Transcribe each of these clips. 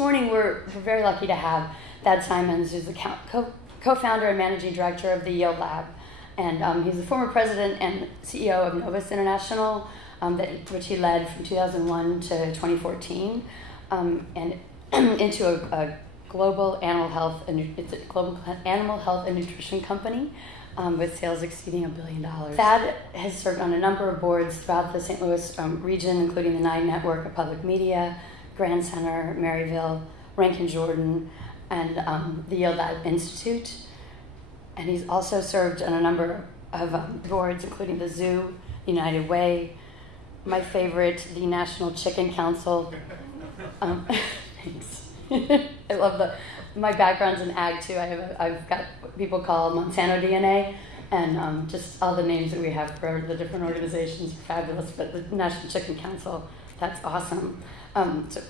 morning we're very lucky to have Thad Simons, who's the co-founder and managing director of the Yield Lab. And he's the former president and CEO of Novus International, which he led from 2001 to 2014, and into a global animal health and nutrition company with sales exceeding $1 billion. Thad has served on a number of boards throughout the St. Louis region, including the 9 Network of Public Media, Grand Center, Maryville, Rankin Jordan, and the Yield Lab Institute. And he's also served on a number of boards, including the Zoo, United Way, my favorite, the National Chicken Council. Thanks. I love my background's in ag too. I've got what people call Monsanto DNA, and just all the names that we have for the different organizations are fabulous. But the National Chicken Council, that's awesome. So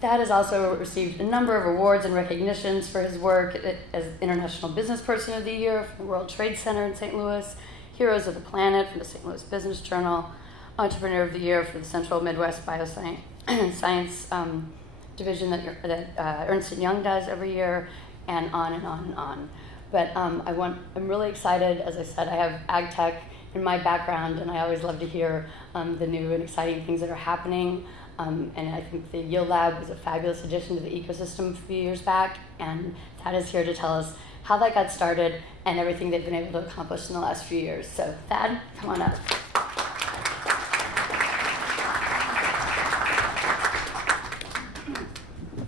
Thad has also received a number of awards and recognitions for his work as International Business Person of the Year from the World Trade Center in St. Louis, Heroes of the Planet from the St. Louis Business Journal, Entrepreneur of the Year for the Central Midwest Bioscience division that Ernst & Young does every year, and on and on and on. But I'm really excited. As I said, I have ag tech in my background, and I always love to hear the new and exciting things that are happening. And I think the Yield Lab was a fabulous addition to the ecosystem a few years back, and Thad is here to tell us how that got started and everything they've been able to accomplish in the last few years. So Thad, come on up.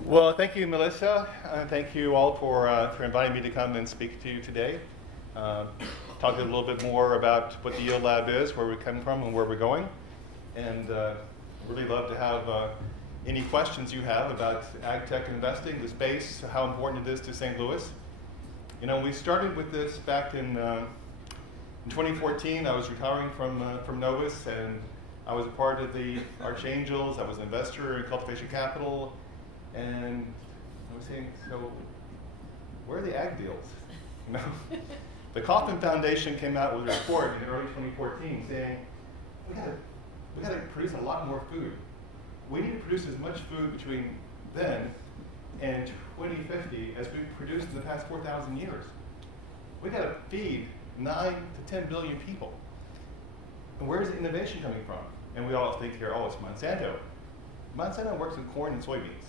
Well, thank you, Melissa. Thank you all for inviting me to come and speak to you today. Talk a little bit more about what the Yield Lab is, where we come from, and where we're going. And really love to have any questions you have about ag tech investing, the space, how important it is to St. Louis. You know, we started with this back in 2014. I was retiring from Novus, and I was a part of the Archangels. I was an investor in Cultivation Capital. And I was saying, so where are the ag deals? You know, the Kauffman Foundation came out with a report in early 2014 saying, we got to produce a lot more food. We need to produce as much food between then and 2050 as we've produced in the past 4,000 years. We got to feed 9 to 10 billion people. And where's the innovation coming from? And we all think here, oh, it's Monsanto. Monsanto works in corn and soybeans.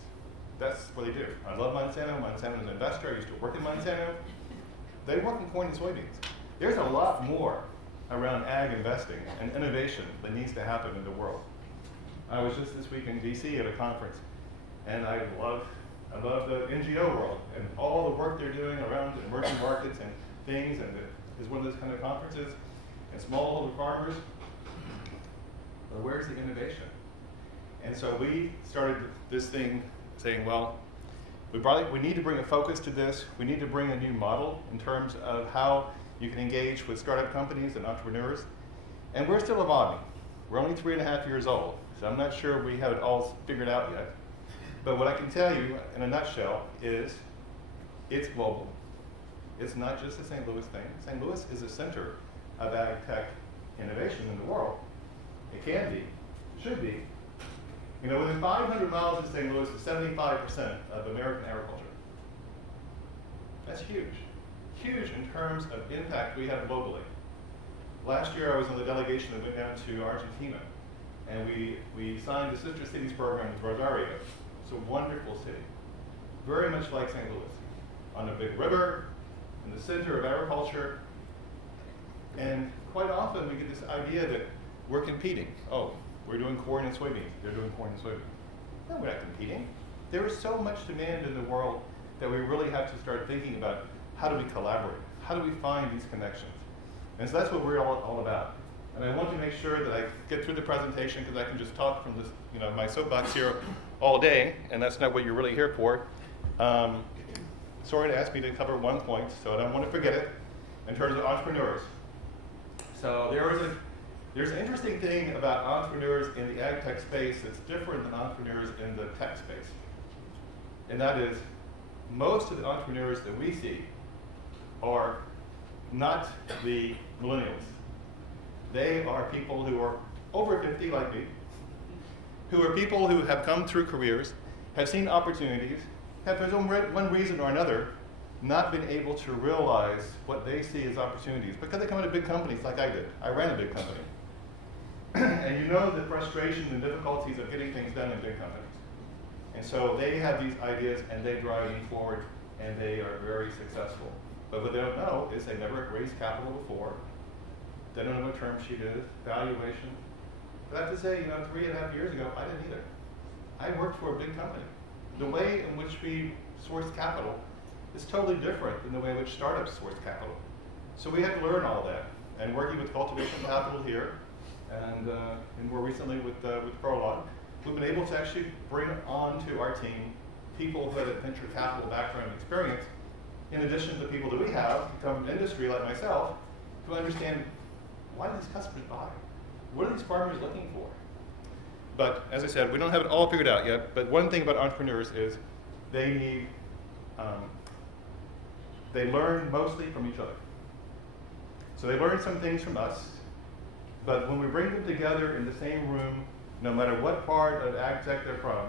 That's what they do. I love Monsanto. Monsanto's an investor. I used to work in Monsanto. They work in corn and soybeans. There's a lot more around ag investing and innovation that needs to happen in the world. I was just this week in DC at a conference, and I love the NGO world and all the work they're doing around emerging markets and things, and it's one of those kind of conferences, and smallholder farmers. But where's the innovation? And so we started this thing saying, well, we need to bring a focus to this. We need to bring a new model in terms of how you can engage with startup companies and entrepreneurs. And we're still evolving. We're only 3.5 years old, so I'm not sure we have it all figured out yet. But what I can tell you in a nutshell is it's global. It's not just a St. Louis thing. St. Louis is the center of ag tech innovation in the world. It can be, should be. You know, within 500 miles of St. Louis is 75% of American agriculture. That's huge. Huge in terms of impact we have globally. Last year I was on the delegation that went down to Argentina, and we signed the Sister Cities program with Rosario. It's a wonderful city, very much like St. Louis, on a big river, in the center of agriculture. And quite often we get this idea that we're competing. Oh, we're doing corn and soybeans. They're doing corn and soybeans. No, we're not competing. There is so much demand in the world that we really have to start thinking about how do we collaborate? How do we find these connections? And so that's what we're all about. And I want to make sure that I get through the presentation because I can just talk from this, you know, my soapbox here all day, and that's not what you're really here for. Sorry to ask me to cover one point, so I don't want to forget it, in terms of entrepreneurs. So there's an interesting thing about entrepreneurs in the ag tech space that's different than entrepreneurs in the tech space. And that is, most of the entrepreneurs that we see are not the millennials. They are people who are over 50 like me, who are people who have come through careers have seen opportunities, have for one reason or another not been able to realize what they see as opportunities because they come out of big companies like I did. I ran a big company. And you know the frustrations and difficulties of getting things done in big companies. And so they have these ideas and they drive them forward and they are very successful. But what they don't know is they never raised capital before. They don't know what term sheet is, valuation. But I have to say, 3.5 years ago, I didn't either. I worked for a big company. The way in which we source capital is totally different than the way in which startups source capital. So we had to learn all that. And working with Cultivation Capital here, and more recently with Prolog, we've been able to actually bring onto our team people who have a venture capital background and experience, in addition to people that we have from industry like myself, to understand why do these customers buy? What are these farmers looking for? But as I said, we don't have it all figured out yet, but one thing about entrepreneurs is they learn mostly from each other. So they learn some things from us, but when we bring them together in the same room, no matter what part of ag tech they're from,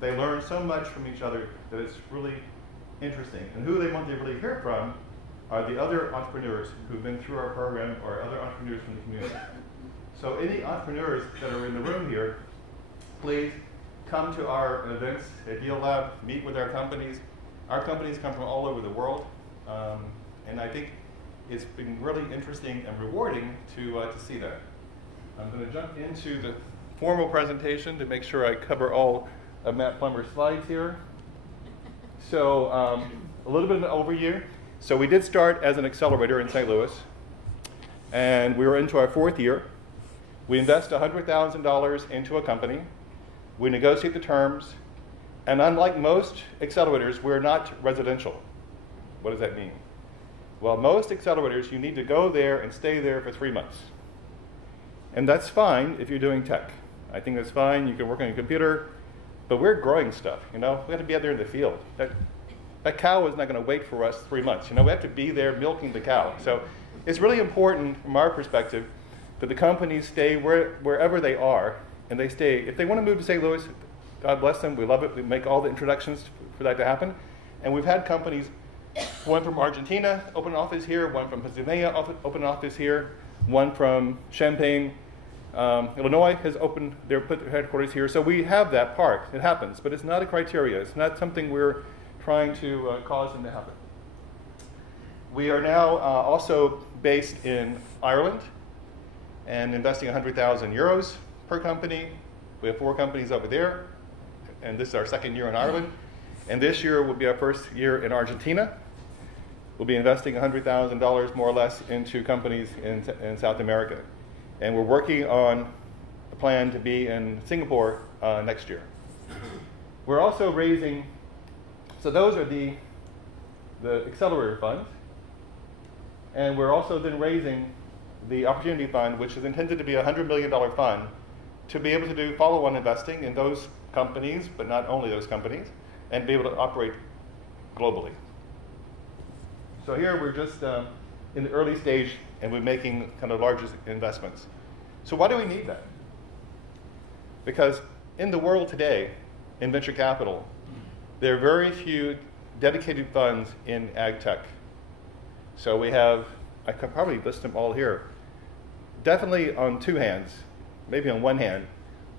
they learn so much from each other that it's really interesting. And who they want to really hear from are the other entrepreneurs who've been through our program or other entrepreneurs from the community. So any entrepreneurs that are in the room here, please come to our events at Deal Lab, meet with our companies. Our companies come from all over the world, and I think it's been really interesting and rewarding to see that. I'm going to jump into the formal presentation to make sure I cover all of Matt Plummer's slides here. So a little bit of an overview. So we did start as an accelerator in St. Louis, and we were into our 4th year. We invest $100,000 into a company. We negotiate the terms, and unlike most accelerators, we're not residential. What does that mean? Well, most accelerators, you need to go there and stay there for 3 months. And that's fine if you're doing tech. I think that's fine. You can work on your computer, but we're growing stuff. We have to be out there in the field. That cow is not going to wait for us 3 months. We have to be there milking the cow. So it's really important from our perspective that the companies stay wherever they are, and they stay. If they want to move to St. Louis, God bless them. We love it. We make all the introductions for that to happen. And we've had companies, one from Argentina, open an office here, one from Pennsylvania, open an office here, one from Champaign, Illinois has opened their headquarters here. So we have that part. It happens, but it's not a criteria. It's not something we're trying to cause them to happen. We are now also based in Ireland and investing 100,000 euros per company. We have 4 companies over there, and this is our 2nd year in Ireland. And this year will be our 1st year in Argentina. We'll be investing $100,000 more or less into companies in South America. And we're working on a plan to be in Singapore next year. We're also raising, so those are the accelerator funds. And we're also then raising the Opportunity Fund, which is intended to be a $100 million fund to be able to do follow-on investing in those companies, but not only those companies, and be able to operate globally. So here we're just in the early stage, and we're making kind of largest investments. So why do we need that? Because in the world today, in venture capital, there are very few dedicated funds in ag tech. So we have, I could probably list them all here, definitely on 2 hands, maybe on 1 hand,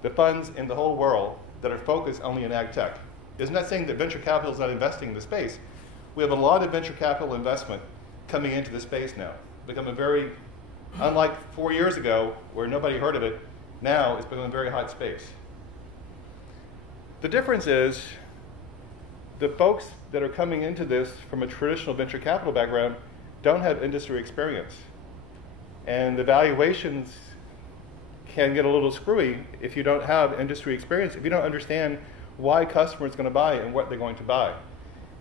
the funds in the whole world that are focused only in ag tech. It's not saying that venture capital is not investing in the space. We have a lot of venture capital investment coming into the space now. Become a very, unlike 4 years ago where nobody heard of it, now it's become a very hot space. The difference is the folks that are coming into this from a traditional venture capital background don't have industry experience. And the valuations can get a little screwy if you don't have industry experience, if you don't understand why customers are going to buy and what they're going to buy.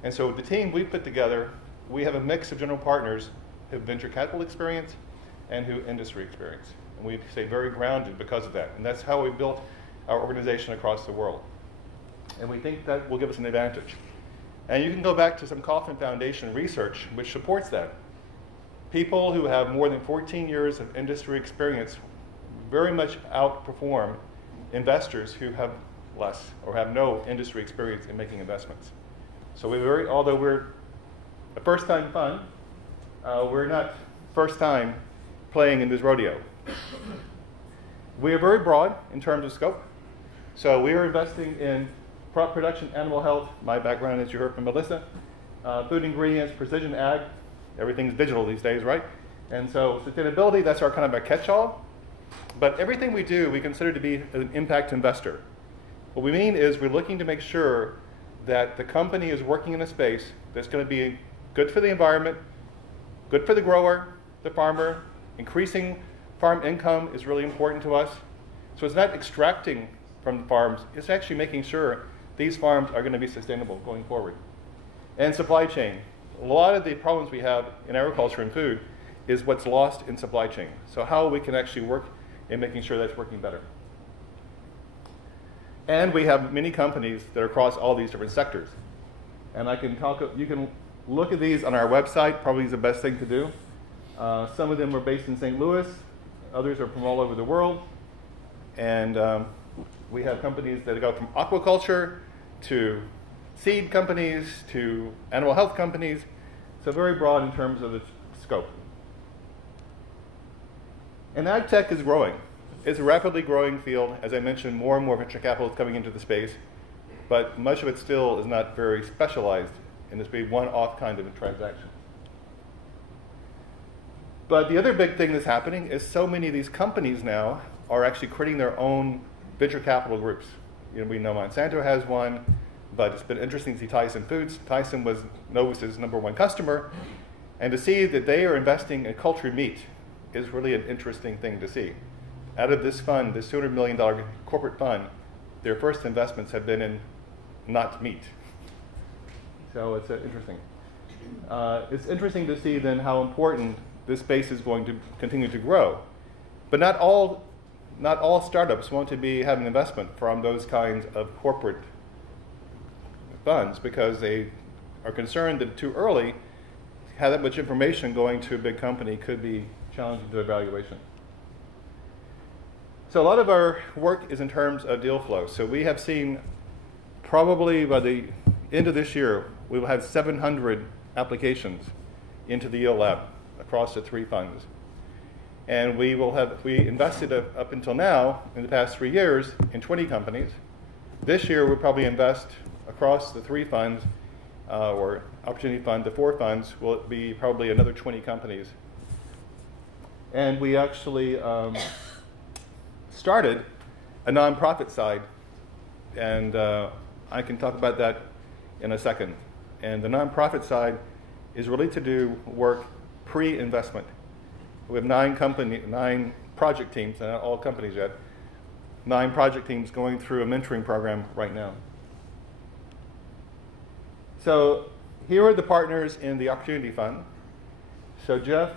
And so the team we put together, we have a mix of general partners who have venture capital experience and who industry experience. And we stay very grounded because of that. And that's how we built our organization across the world. And we think that will give us an advantage. And you can go back to some Kauffman Foundation research which supports that. People who have more than 14 years of industry experience very much outperform investors who have less or have no industry experience in making investments. So although we're a first-time fund, we're not first time playing in this rodeo. We are very broad in terms of scope. So we are investing in crop production, animal health, my background, as you heard from Melissa, food ingredients, precision ag, everything's digital these days, right? And so sustainability, that's our kind of a catch-all. But everything we do, we consider to be an impact investor. What we mean is we're looking to make sure that the company is working in a space that's going to be good for the environment, good for the grower, the farmer. Increasing farm income is really important to us. So it's not extracting from the farms, it's actually making sure these farms are going to be sustainable going forward. And supply chain. A lot of the problems we have in agriculture and food is what's lost in supply chain. So how we can actually work in making sure that's working better. And we have many companies that are across all these different sectors. And you can look at these on our website, probably is the best thing to do. Some of them are based in St. Louis, others are from all over the world. And we have companies that go from aquaculture to seed companies to animal health companies. So very broad in terms of its scope. And ag tech is growing. It's a rapidly growing field. As I mentioned, more and more venture capital is coming into the space, but much of it still is not very specialized in this big one-off kind of a transaction. But the other big thing that's happening is so many of these companies now are actually creating their own venture capital groups. You know, we know Monsanto has one, but it's been interesting to see Tyson Foods. Tyson was Novus's #1 customer, and to see that they are investing in cultured meat is really an interesting thing to see. Out of this fund, this $200 million corporate fund, their first investments have been in not meat. So it's interesting. It's interesting to see then how important this space is going to continue to grow. But not all startups want to have an investment from those kinds of corporate funds because they are concerned that too early, have that much information going to a big company could be challenging to evaluation. So a lot of our work is in terms of deal flow. So we have seen probably by the end of this year, we will have 700 applications into the Yield Lab across the 3 funds. And we invested up until now, in the past 3 years, in 20 companies. This year, we'll probably invest across the 3 funds, or Opportunity Fund, the 4 funds, will be probably another 20 companies. And we actually started a nonprofit side, and I can talk about that in a second. And the nonprofit side is really to do work pre-investment. We have 9 project teams, not all companies yet, 9 project teams going through a mentoring program right now. So here are the partners in the Opportunity Fund. So Jeff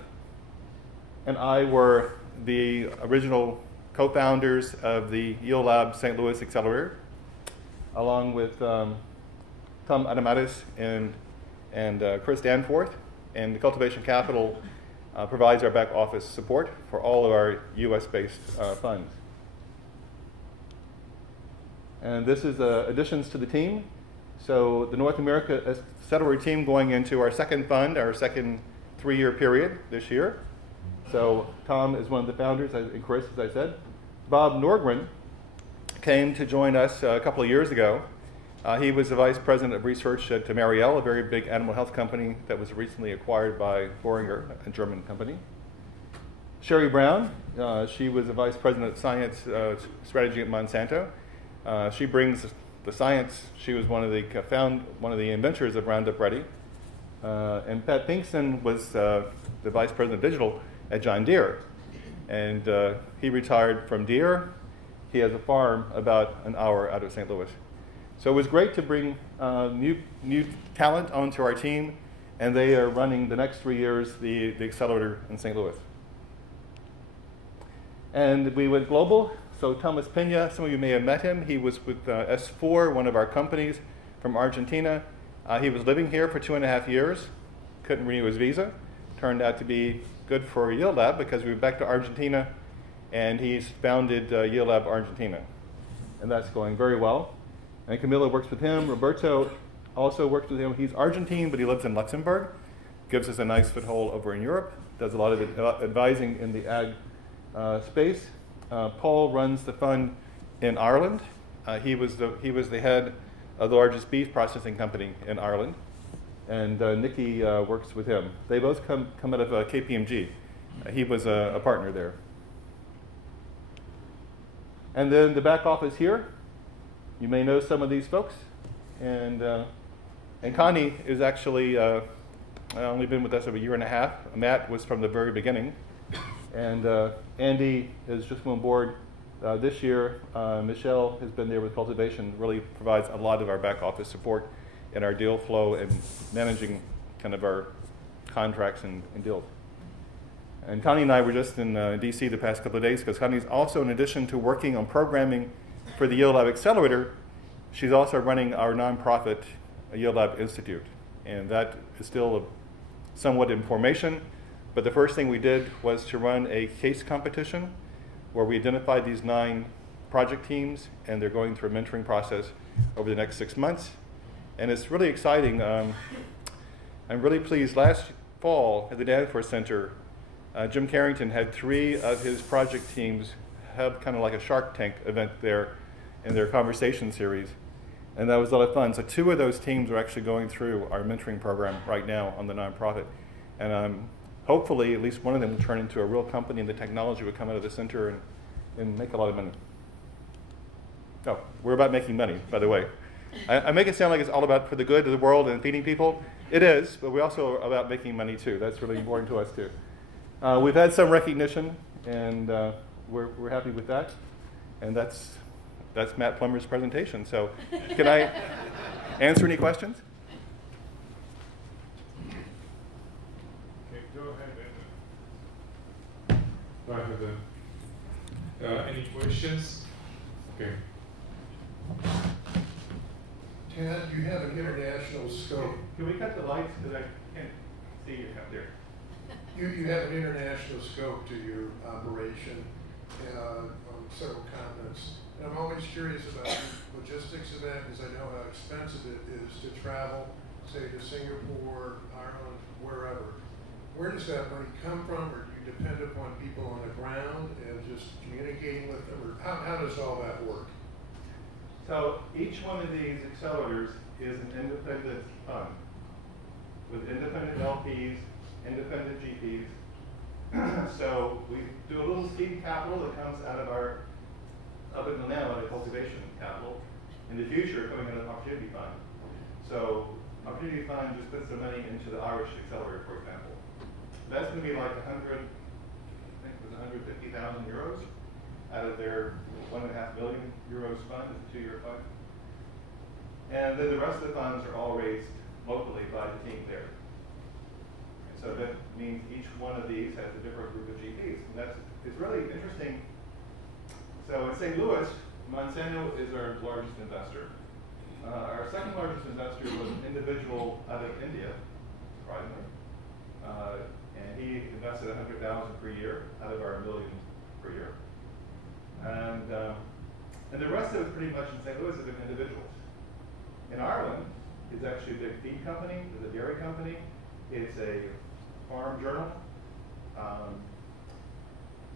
and I were the original co-founders of the Yield Lab St. Louis Accelerator, along with Tom Adamatis and Chris Danforth. And the Cultivation Capital provides our back office support for all of our US-based funds. And this is additions to the team. So the North America Accelerator team going into our second fund, our second 3-year period this year. So Tom is one of the founders, and Chris, as I said. Bob Norgren came to join us a couple of years ago. He was the vice president of research at Marielle, a very big animal health company that was recently acquired by Boehringer, a German company. Sherry Brown, she was the vice president of science strategy at Monsanto. She brings the science. She was one of the inventors of Roundup Ready. And Pat Pinkston was the vice president of digital at John Deere. And he retired from Deere. He has a farm about an hour out of St. Louis. So it was great to bring new talent onto our team, and they are running the next 3 years the accelerator in St. Louis. And we went global. So Thomas Pena, some of you may have met him. He was with S4, one of our companies from Argentina. He was living here for 2.5 years, couldn't renew his visa. Turned out to be good for Yield Lab because we went back to Argentina, and he's founded Yield Lab Argentina. and that's going very well. And Camilla works with him. Roberto also works with him. He's Argentine, but he lives in Luxembourg. Gives us a nice foothold over in Europe. Does a lot of advising in the ag space. Paul runs the fund in Ireland. He was the head of the largest beef processing company in Ireland. And Nikki works with him. They both come out of KPMG. He was a partner there. And then the back office here. You may know some of these folks. And Connie is actually only been with us over a year and a half. Matt was from the very beginning. And Andy has just come on board this year. Michelle has been there with cultivation, really provides a lot of our back office support in our deal flow and managing kind of our contracts and deals. And Connie and I were just in DC the past couple of days because Connie's also, in addition to working on programming for the Yield Lab Accelerator, she's also running our nonprofit Yield Lab Institute. And that is still somewhat in formation. But the first thing we did was to run a case competition where we identified these 9 project teams, and they're going through a mentoring process over the next 6 months. And it's really exciting. I'm really pleased. Last fall at the Danforth Center, Jim Carrington had 3 of his project teams have kind of like a Shark Tank event there in their conversation series. And that was a lot of fun. So 2 of those teams are actually going through our mentoring program right now on the nonprofit. And hopefully at least one of them will turn into a real company and the technology will come out of the center and make a lot of money. Oh, we're about making money, by the way. I make it sound like it's all about for the good of the world and feeding people. It is, but we also are about making money too. That's really important to us too. We've had some recognition, and we're happy with that. And that's Matt Plummer's presentation. So can I answer any questions? Okay, go ahead. Go ahead. Any questions? Okay. Ted, you have an international scope. Can we cut the lights because I can't see you up there? You have an international scope to your operation on several continents. And I'm always curious about the logistics of that because I know how expensive it is to travel, say, to Singapore, Ireland, wherever. Where does that money come from, or do you depend upon people on the ground and just communicating with them, or how does all that work? So each one of these accelerators is an independent fund with independent LPs, independent GPs. So we do a little seed capital that comes out of our, up until now, out of cultivation capital. In the future, coming out of Opportunity Fund. So Opportunity Fund just puts the money into the Irish accelerator, for example. That's going to be like 150,000 euros out of their 1.5 billion euros fund. It's a 2-year fund. And then the rest of the funds are all raised locally by the team there. And so that means each one of these has a different group of GPs. And it's really interesting. So in St. Louis, Monsanto is our largest investor. Our second largest investor was an individual out of India, surprisingly. And he invested $100,000 per year out of our $1 million per year. And the rest of it pretty much in St. Louis have been individuals. In Ireland, it's actually a big feed company, it's a dairy company, it's a farm journal.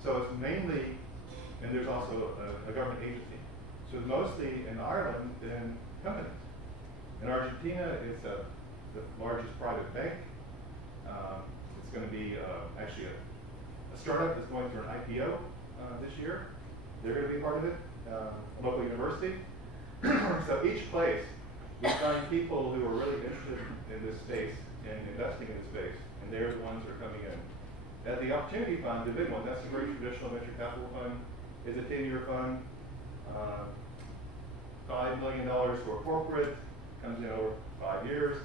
So it's mainly, and there's also a government agency. So mostly in Ireland, then companies. In Argentina, it's the largest private bank. It's going to be actually a startup that's going through an IPO this year. They're going to be part of it, a local university. So each place, we find people who are really interested in this space and investing in this space, and they're the ones that are coming in. At the Opportunity Fund, the big one, that's a very traditional venture capital fund, is a 10-year fund. $5 million for a corporate, comes in over 5 years.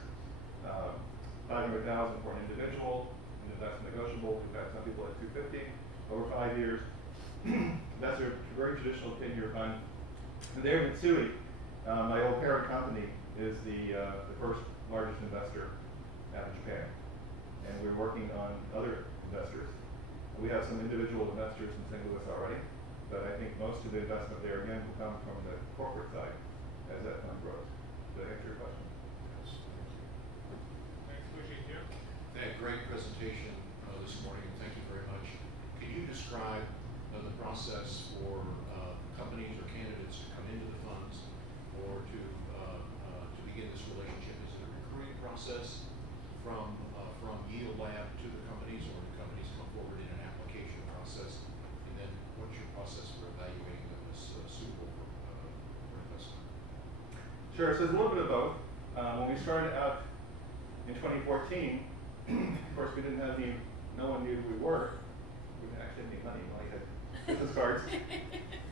$500,000 for an individual, and then that's negotiable. We've got some people at $250 over 5 years. That's a very traditional 10-year fund. And there, Mitsui, my old parent company, is the first largest investor out of Japan. And we're working on other investors. We have some individual investors in St. Louis already. But I think most of the investment there, again, will come from the corporate side as that fund grows. Did I answer your question? Yes, thank you. Next question here. Great presentation this morning, and thank you very much. Can you describe the process for companies or candidates to come into the funds or to begin this relationship? Is it a recruiting process from Yield Lab to the companies, or do companies come forward in an application process? And then what's your process for evaluating them as suitable for investment? Sure, so it's a little bit of both. When we started out in 2014, of course we didn't have no one knew who we were. We didn't actually have any money, we only had business cards.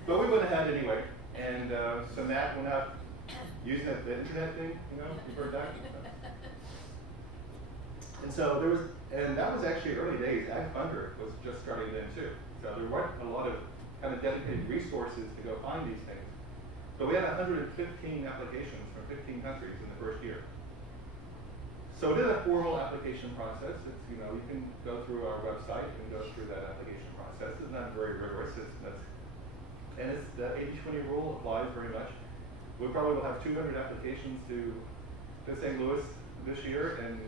But we went ahead anyway. And so Matt went out using the internet thing, you've heard that? And so that was actually early days. Ag Funder was just starting then too. So there weren't a lot of kind of dedicated resources to go find these things. But we had 115 applications from 15 countries in the first year. So we did a formal application process. It's, you can go through our website and go through that application process. It's not very rigorous. And it's the 80-20 rule applies very much. We probably will have 200 applications to St. Louis this year, and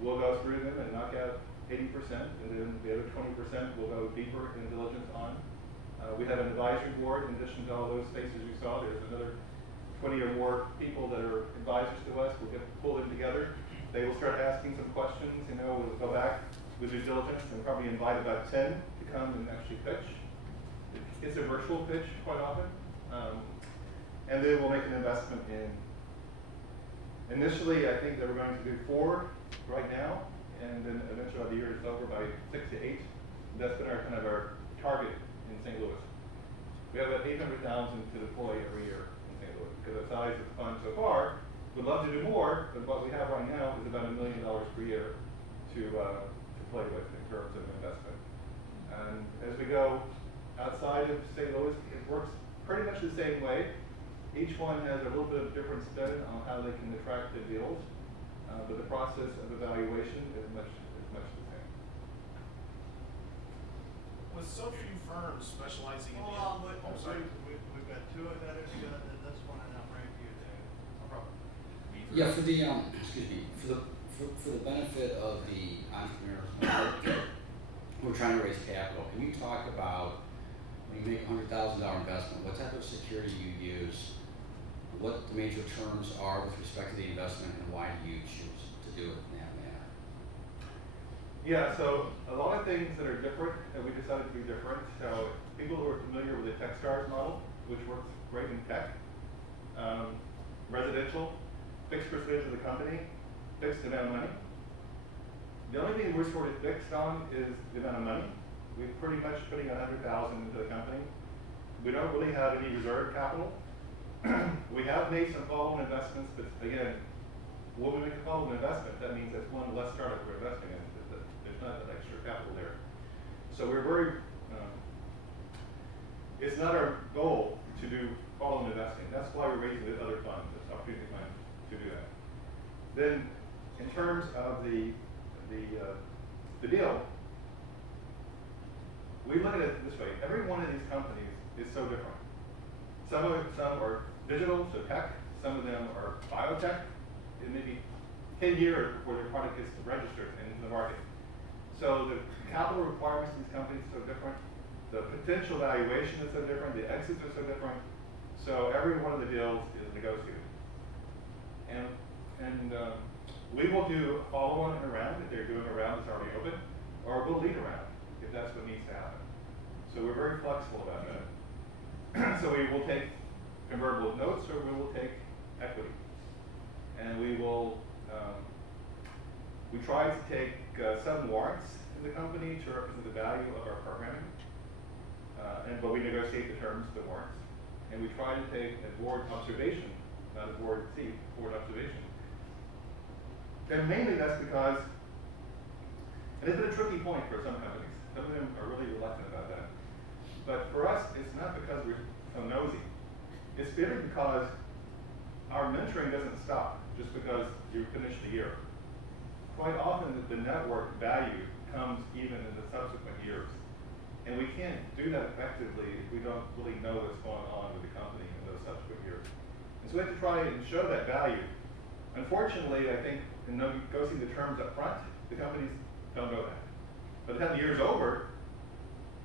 we'll go through them and knock out 80%, and then the other 20% we'll go deeper in diligence on. We have an advisory board in addition to all those faces you saw. There's another 20 or more people that are advisors to us. We'll pull them together. They will start asking some questions. We'll go back with due diligence and probably invite about 10 to come and actually pitch. It's a virtual pitch quite often. And then we'll make an investment in. Initially, I think that we're going to do 4 right now, and then eventually the year is over by 6 to 8. That's been our target in St. Louis. We have about 800,000 to deploy every year in St. Louis because the size of the fund so far. We'd love to do more, but what we have right now is about $1 million per year to play with in terms of investment. And as we go outside of St. Louis, it works pretty much the same way. Each one has a little bit of different spin on how they can attract the deals, but the process of evaluation is much the same. With so few firms specializing in we've got 2 of that is good, and this one, and I'll bring it to you there. No problem. Yeah, for the benefit of the entrepreneurs who are trying to raise capital, can you talk about when you make a $100,000 investment, what type of security you use, what the major terms are with respect to the investment, and why do you choose to do it in that manner? Yeah, so a lot of things that are different, and we decided to be different. So people who are familiar with the Techstars model, which works great in tech, residential, fixed percentage of the company, fixed amount of money. The only thing we're sort of fixed on is the amount of money. We're pretty much putting $100,000 into the company. We don't really have any reserve capital. We have made some follow-on investments, but again, when we make a follow-on investment, that means that's one less startup we're investing in. There's not that extra capital there. So we're very, it's not our goal to do follow-on investing. That's why we're raising the other funds, this opportunity fund, to do that. Then, in terms of the deal, we look at it this way. Every one of these companies is so different. Some are digital, so tech. Some of them are biotech. It may be 10 years before their product gets registered into the market. So the capital requirements of these companies are so different. The potential valuation is so different. The exits are so different. So every one of the deals is negotiated. And we will do a follow-on and a round if they're doing a round that's already open, or we'll lead a round if that's what needs to happen. So we're very flexible about that. So we will take convertible notes, or we will take equity. And we will, we try to take some warrants in the company to represent the value of our programming. But we negotiate the terms of the warrants. And we try to take a board observation, not a board seat, board observation. And mainly that's because, and it's been a tricky point for some companies. Some of them are really reluctant about that. But for us, it's not because we're so nosy. It's been because our mentoring doesn't stop just because you finish the year. Quite often, the network value comes even in the subsequent years. And we can't do that effectively if we don't really know what's going on with the company in those subsequent years. And so we have to try and show that value. Unfortunately, I think in negotiating the terms up front, the companies don't know that. By the time the year's over,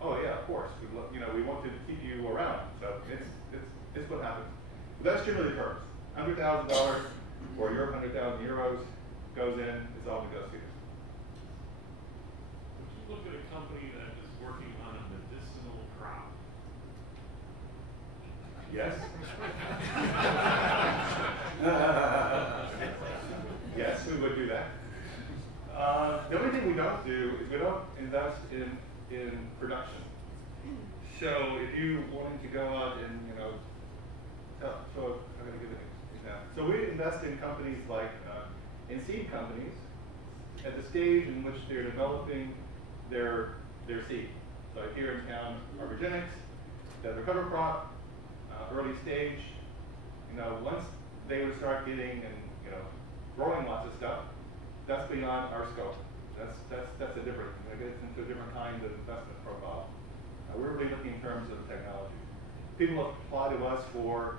oh yeah, of course, we want to keep you around. So it's what happens. But that's generally the terms. $100,000 or your 100,000 euros goes in, it's all negotiated. Would you look at a company that is working on a medicinal crop? Yes. Yes, we would do that. The only thing we don't do is we don't invest in production. So if you wanted to go out and, so I'm going to give an example. So we invest in companies like, in seed companies at the stage in which they're developing their seed. So here in town, Arbogenics, the cover crop, early stage, once they would start getting and, growing lots of stuff, that's beyond our scope. That's a different, it gets into a different kind of investment profile. We're really looking in terms of technology. People apply to us for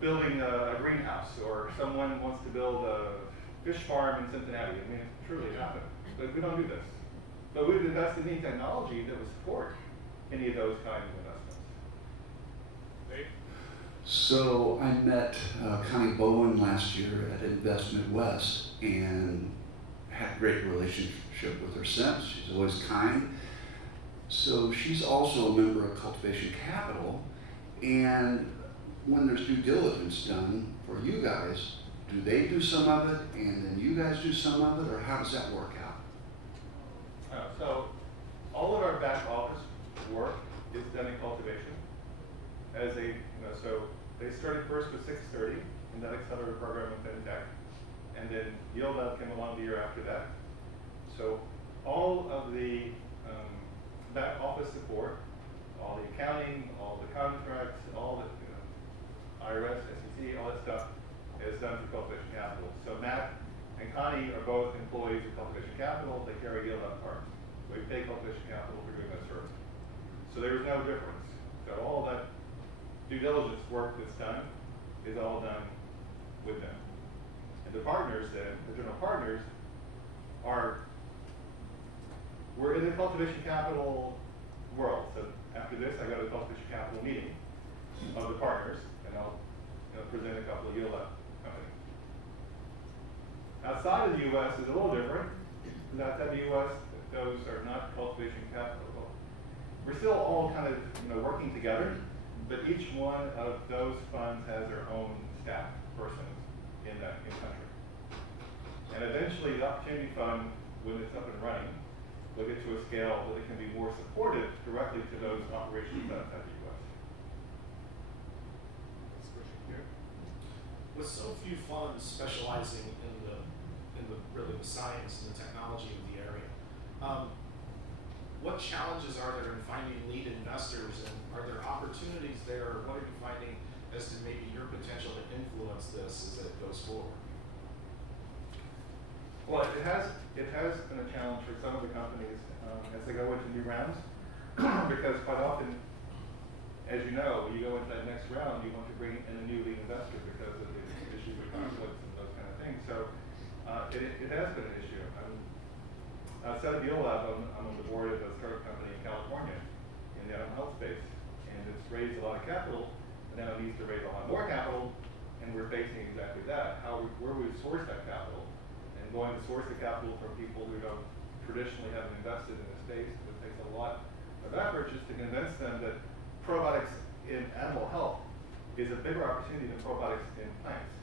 building a greenhouse, or someone wants to build a fish farm in Cincinnati. I mean, it truly happened. But we don't do this. But we would invest in any technology that would support any of those kinds of investments. Dave? So I met Connie Bowen last year at Investment West and had a great relationship with her since. She's always kind. So she's also a member of Cultivation Capital, and when there's due diligence done for you guys, do they do some of it and then you guys do some of it, or how does that work out? So all of our back office work is done in cultivation. So they started first with 630 in that accelerator program with FinTech, and then Yield Lab came along the year after that. So all of the back office support, all the accounting, all the contracts, all the IRS, SEC, all that stuff is done through Cultivation Capital. So Matt and Connie are both employees of Cultivation Capital. They carry Yield Lab parts. We pay Cultivation Capital for doing that service. So there is no difference. So all that due diligence work that's done is all done with them. And the partners then, the general partners, we're in the Cultivation Capital world. So after this, I go to the Cultivation Capital meeting of the partners, and I'll present a couple of Yield Lab companies. Outside of the U.S. is a little different. Outside the U.S., those are not Cultivation Capital. We're still all kind of working together, but each one of those funds has their own staff person in country. And eventually, the Opportunity Fund, when it's up and running, will get to a scale that it can be more supportive directly to those operations outside the U.S. Next question here. With so few funds specializing in the really the science and the technology of the area, what challenges are there in finding lead investors, and are there opportunities there? What are you finding as to maybe your potential to influence this as it goes forward? Well, it has been a challenge for some of the companies as they go into new rounds, because quite often, as you know, when you go into that next round, you want to bring in a new lead investor because of the issues with conflicts and those kind of things. So it has been an issue. Outside of Yield Lab, I'm on the board of a startup company in California in the animal health space, and it's raised a lot of capital, and now it needs to raise a lot more capital, and we're facing exactly that. Where we source that capital, and going to source the capital from people who don't traditionally haven't invested in the space. It takes a lot of effort just to convince them that probiotics in animal health is a bigger opportunity than probiotics in plants.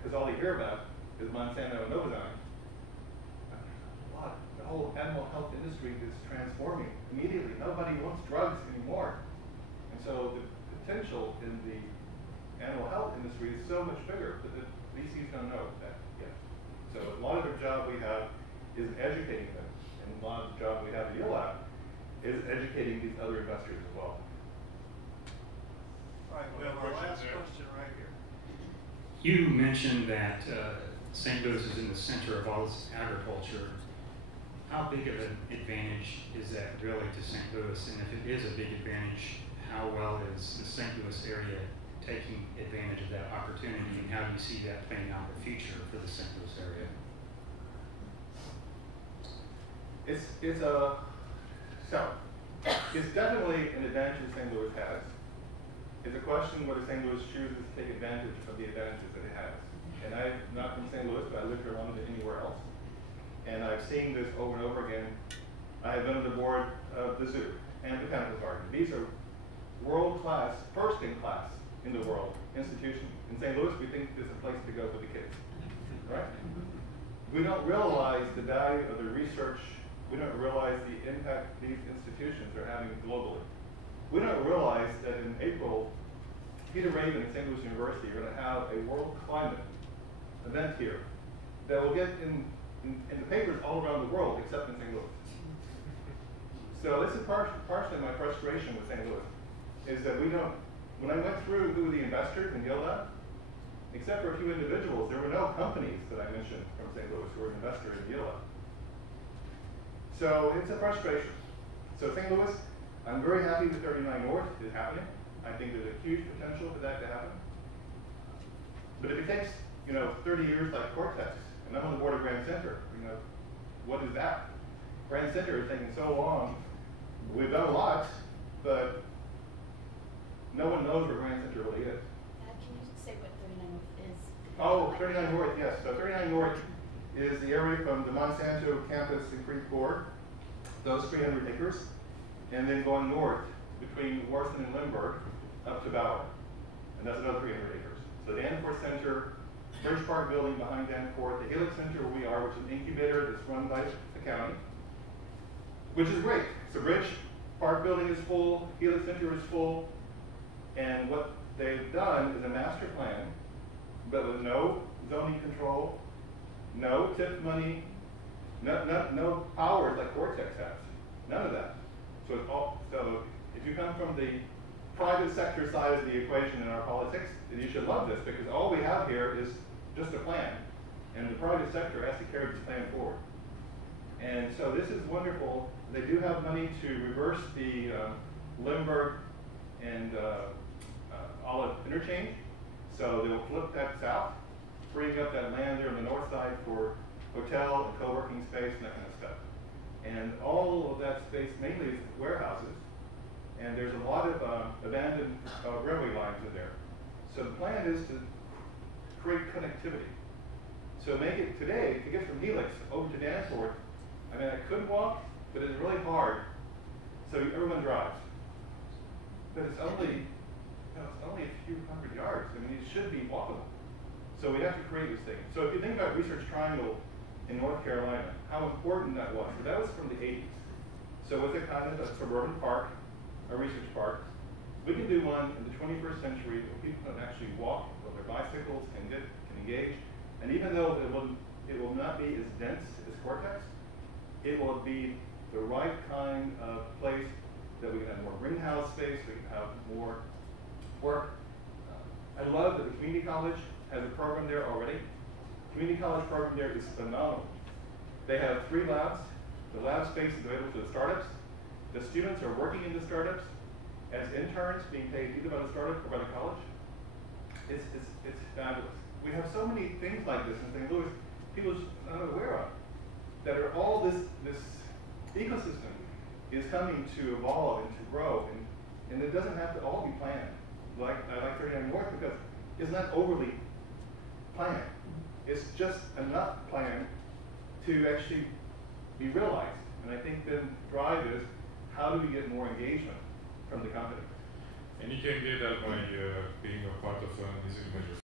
Because all they hear about is Monsanto and Novozymes. The whole animal health industry is transforming immediately. Nobody wants drugs anymore. And so the potential in the animal health industry is so much bigger, but the VCs don't know that yet. So a lot of the job we have is educating them, and a lot of the job we have at Yield Lab is educating these other investors as well. All right, we have our last question right here. You mentioned that St. Louis is in the center of all this agriculture. how big of an advantage is that really to St. Louis? And if it is a big advantage, how well is the St. Louis area taking advantage of that opportunity, and how do you see that playing out in the future for the St. Louis area? It's definitely an advantage that St. Louis has. It's a question whether St. Louis chooses to take advantage of the advantages that it has. And I'm not from St. Louis, but I lived here longer than anywhere else. And I've seen this over and over again. I have been on the board of the zoo and the Botanical Garden. These are world-class, first-in-class in the world institutions. In St. Louis, we think this is a place to go for the kids, right? We don't realize the value of the research. We don't realize the impact these institutions are having globally. We don't realize that in April, Peter Raven at St. Louis University are going to have a world climate event here that will get in the papers all around the world except in St. Louis. So this is partially my frustration with St. Louis, is that we don't, when I went through who the investors in Gilda, except for a few individuals, there were no companies that I mentioned from St. Louis who were an investor in Gilda. So it's a frustration. So St. Louis, I'm very happy that 39 North is happening. I think there's a huge potential for that to happen. But if it takes, 30 years like Cortex, and I'm on the board of Grand Center, what is that? Grand Center is taking so long. We've done a lot, but no one knows where Grand Center really is. Can you say what 39 North is? Oh, 39 North, yes. So 39 North is the area from the Monsanto campus in Creve Coeur, those 300 acres, and then going north between Warson and Lindbergh up to Bauer, and that's another 300 acres. So the Danforth Center, Bridge Park building behind Danforth, the Helix Center where we are, which is an incubator that's run by the county, which is great. So Bridge Park building is full, Helix Center is full, and what they've done is a master plan, but with no zoning control, no TIF money, no powers like Cortex has, none of that. So if you come from the private sector side of the equation in our politics, then you should love this, because all we have here is just a plan, and the private sector has to carry this plan forward. And so this is wonderful. They do have money to reverse the Lindbergh and Olive interchange, so they'll flip that south, freeing up that land there on the north side for hotel and co-working space and that kind of stuff. And all of that space mainly is warehouses, and there's a lot of abandoned railway lines in there. So the plan is to create connectivity. So make it today, to get from Helix over to Danforth, I could walk, but it's really hard. So everyone drives. But it's only a few hundred yards. It should be walkable. So we have to create this thing. So if you think about Research Triangle in North Carolina, how important that was. So that was from the 80s. So with a kind of a suburban park, a research park, we can do one in the 21st century where people can actually walk with their bicycles and can engage. And even though it will not be as dense as Cortex, it will be the right kind of place that we can have more greenhouse space, we can have more work. I love that the community college has a program there already. Community college program there is phenomenal. They have 3 labs. The lab space is available to the startups. The students are working in the startups as interns, being paid either by the startup or by the college. It's fabulous. We have so many things like this in St. Louis people are not aware of, that are all this ecosystem is coming to evolve and to grow, and it doesn't have to all be planned. I like 39 North because it's not overly planned. It's just enough planned to actually be realized. And I think then drive is, how do we get more engagement from the company? And you can do that by being a part of these images.